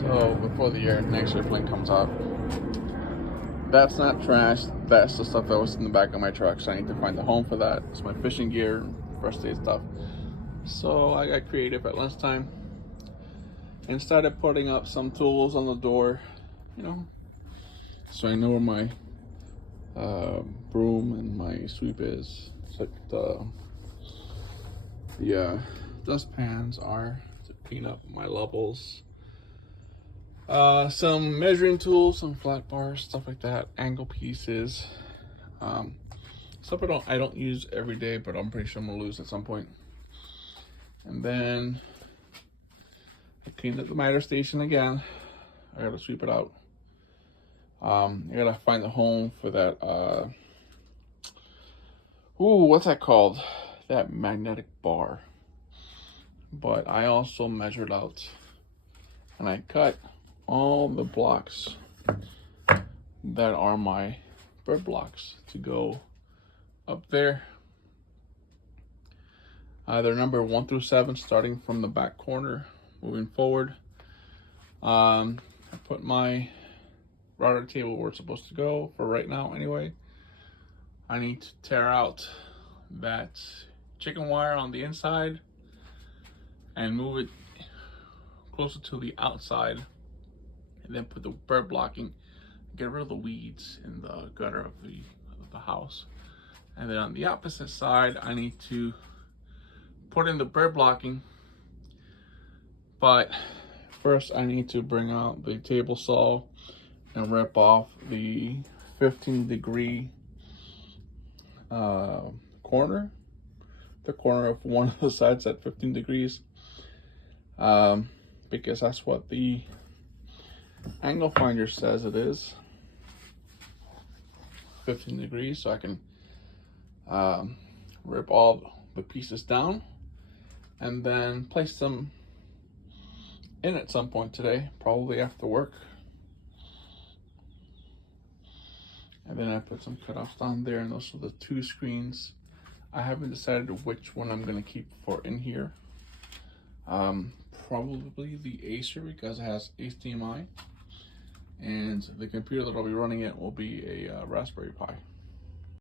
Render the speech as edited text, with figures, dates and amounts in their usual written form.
So before the next airplane comes out, that's not trash. That's the stuff that was in the back of my truck. So I need to find a home for that. It's my fishing gear, first aid stuff. So I got creative at lunchtime and started putting up some tools on the door, you know, so I know where my broom and my sweep is. It's like the dustpans are to clean up my levels. Some measuring tools, some flat bars, stuff like that, angle pieces, stuff I don't use every day, but I'm pretty sure I'm gonna lose at some point. And then I cleaned up the miter station again. I gotta sweep it out. I gotta find a home for that. What's that called? That magnetic bar. But I also measured out and I cut all the blocks that are my bird blocks to go up there. They're number 1 through 7, starting from the back corner, moving forward. I put my router table where it's supposed to go for right now anyway. I need to tear out that chicken wire on the inside and move it closer to the outside, and then put the bird blocking, get rid of the weeds in the gutter of the house. And then on the opposite side, I need to put in the bird blocking, but first I need to bring out the table saw and rip off the 15-degree corner, the corner of one of the sides at 15 degrees, because that's what the angle finder says it is, 15 degrees. So I can rip all the pieces down and then place them in at some point today, probably after work. And then I put some cutoffs down there, and those are the 2 screens. I haven't decided which one I'm gonna keep for in here. Probably the Acer, because it has HDMI, and the computer that I'll be running it will be a Raspberry Pi.